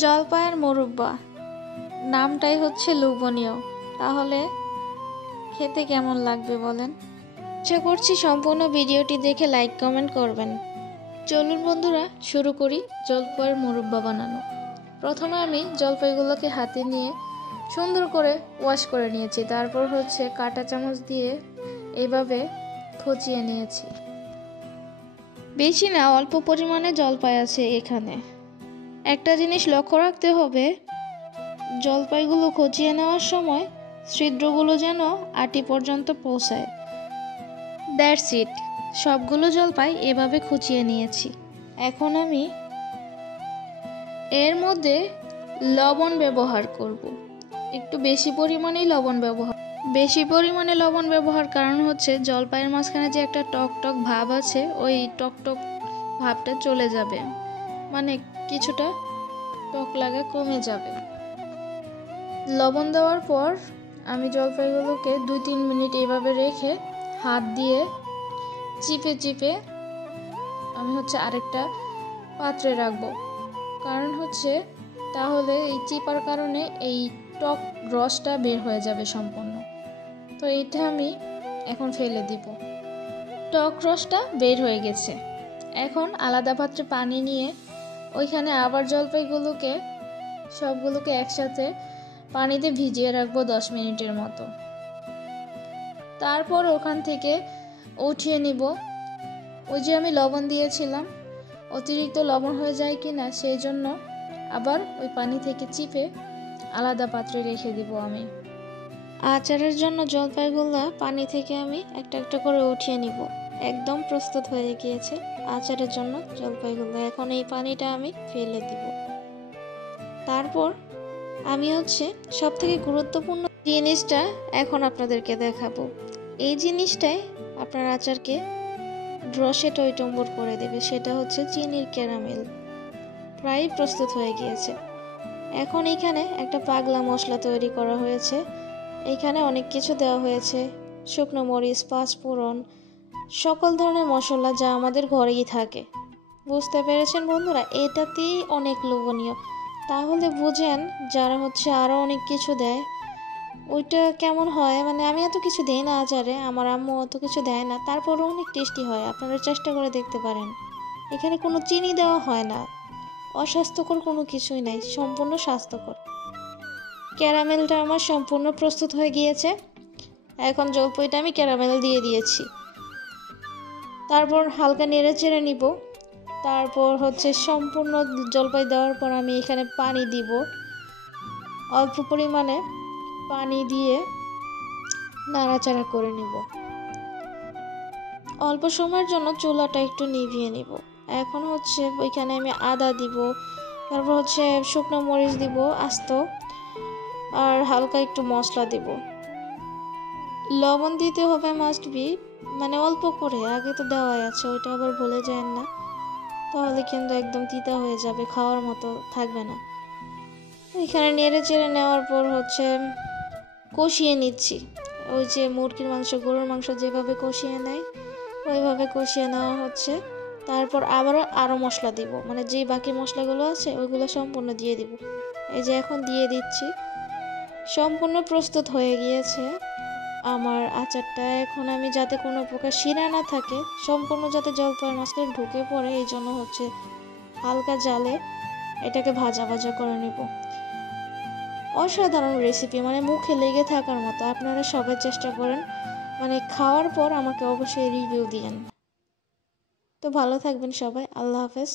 জলপাইয়ের মোরব্বা নামটাই হচ্ছে লোভনীয়, তাহলে খেতে কেমন লাগবে বলেন? আশা করছি সম্পূর্ণ ভিডিওটি দেখে লাইক কমেন্ট করবেন। চলুন বন্ধুরা শুরু করি জলপাইয়ের মোরব্বা বানানো। প্রথমে আমি জলপাইগুলোকে হাতে নিয়ে সুন্দর করে ওয়াশ করে নিয়েছি, তারপর হচ্ছে কাঁটা চামচ দিয়ে এইভাবে খচিয়ে নিয়েছি। বেশি না, অল্প পরিমাণে জলপাই আছে এখানে। একটা জিনিস লক্ষ্য রাখতে হবে, জলপাইগুলো খচিয়ে নেওয়ার সময় ছিদ্রগুলো যেন আটি পর্যন্ত পৌঁছায়। দ্যাটস ইট, সবগুলো জলপাই এভাবে খুঁচিয়ে নিয়েছি। এখন আমি এর মধ্যে লবণ ব্যবহার করব। একটু বেশি পরিমাণেই লবণ ব্যবহার কারণ হচ্ছে জলপাইয়ের মাঝখানে যে একটা টক টক ভাব আছে, ওই টক টক ভাবটা চলে যাবে, মানে কিছুটা টক লাগা কমে যাবে। লবণ দেওয়ার পর আমি জলপাইগুলোকে 2-3 মিনিট এইভাবে রেখে হাত দিয়ে চিপে চিপে আমি আরেকটা পাত্রে রাখবো। কারণ তাহলে এই চিপার কারণে এই টক রসটা বের হয়ে যাবে সম্পূর্ণ। তো এটা আমি এখন ফেলে দিব। টক রসটা বের হয়ে গেছে। এখন আলাদা পাত্রে পানি নিয়ে ওইখানে আবার জলপাইগুলোকে সবগুলোকে একসাথে পানিতে ভিজিয়ে রাখবো 10 মিনিটের মতো। তারপর ওখান থেকে উঠিয়ে নিব। ওই যে আমি লবণ দিয়েছিলাম, অতিরিক্ত লবণ হয়ে যায় কিনা সেই জন্য আবার ওই পানি থেকে চিপে আলাদা পাত্রে রেখে দিব। আমি আচারের জন্য জলপাইগুলো পানি থেকে আমি একটা একটা করে উঠিয়ে নিব। একদম প্রস্তুত হয়ে গিয়েছে আচারের জন্য জলপাইগুলো। এখন এই পানিটা আমি ফেলে দিব। তারপর আমি সব থেকে গুরুত্বপূর্ণ জিনিসটা এখন আপনাদেরকে দেখাবো। এই জিনিসটাই আপনার আচারকে রসে টইটম্বুর করে দেবে, সেটা হচ্ছে চিনির ক্যারামেল। প্রায় প্রস্তুত হয়ে গিয়েছে। এখন এখানে একটা পাগলা মশলা তৈরি করা হয়েছে। এখানে অনেক কিছু দেওয়া হয়েছে, শুকনো মরিচ, পাঁচফোড়ন, সকল ধরনের মশলা যা আমাদের ঘরেই থাকে। বুঝতে পেরেছেন বন্ধুরা? এটাতেই অনেক লোভনীয়। তাহলে বুঝেন যারা আরও অনেক কিছু দেয় ওইটা কেমন হয়। মানে আমি এত কিছু দিই না আচারে, আমার আম্মু অত কিছু দেয় না, তারপরেও অনেক টেস্টি হয়। আপনারা চেষ্টা করে দেখতে পারেন। এখানে কোনো চিনি দেওয়া হয় না, অস্বাস্থ্যকর কোনো কিছুই নাই, সম্পূর্ণ স্বাস্থ্যকর। ক্যারামেলটা আমার সম্পূর্ণ প্রস্তুত হয়ে গিয়েছে। এখন জলপাইটা আমি ক্যারামেল দিয়ে দিয়েছি। তারপর হালকা নেড়ে চেড়ে নিব। তারপর সম্পূর্ণ জলপাই দেওয়ার পর আমি এখানে পানি দিব। অল্প পরিমাণে পানি দিয়ে নাড়াচাড়া করে নিব। অল্প সময়ের জন্য চুলাটা একটু নিভিয়ে নিব। এখন ওইখানে আমি আদা দিব, তারপর শুকনো মরিচ দিব আস্ত, আর হালকা একটু মশলা দিব। লবণ দিতে হবে মাস্ট বি, মানে অল্প করে, আগে তো দেওয়াই আছে, ওইটা আবার ভুলে যায় না, তাহলে কিন্তু একদম তিতা হয়ে যাবে, খাওয়ার মতো থাকবে না। এখানে নেড়ে চেড়ে নেওয়ার পর কষিয়ে নিচ্ছি। ওই যে মুরগির মাংস, গরুর মাংস যেভাবে কষিয়ে নেয় ওইভাবে কষিয়ে নেওয়া হচ্ছে। তারপর আরও মশলা দিব, মানে যে বাকি মশলাগুলো আছে ওইগুলো সম্পূর্ণ দিয়ে দিব। এই যে এখন দিয়ে দিচ্ছি। সম্পূর্ণ প্রস্তুত হয়ে গিয়েছে আমার আচারটা। এখন আমি যাতে কোনো প্রকার শিরা না থাকে, সম্পূর্ণ যাতে জলপাইয়ের মাঝখানে ঢুকে পড়ে, এই জন্য হালকা জালে এটাকে ভাজা ভাজা করে নেব। অসাধারণ রেসিপি, মানে মুখে লেগে থাকার মতো। আপনারা সবাই চেষ্টা করেন, মানে খাওয়ার পর আমাকে অবশ্যই রিভিউ দিয়েন। তো ভালো থাকবেন সবাই, আল্লাহ হাফেজ।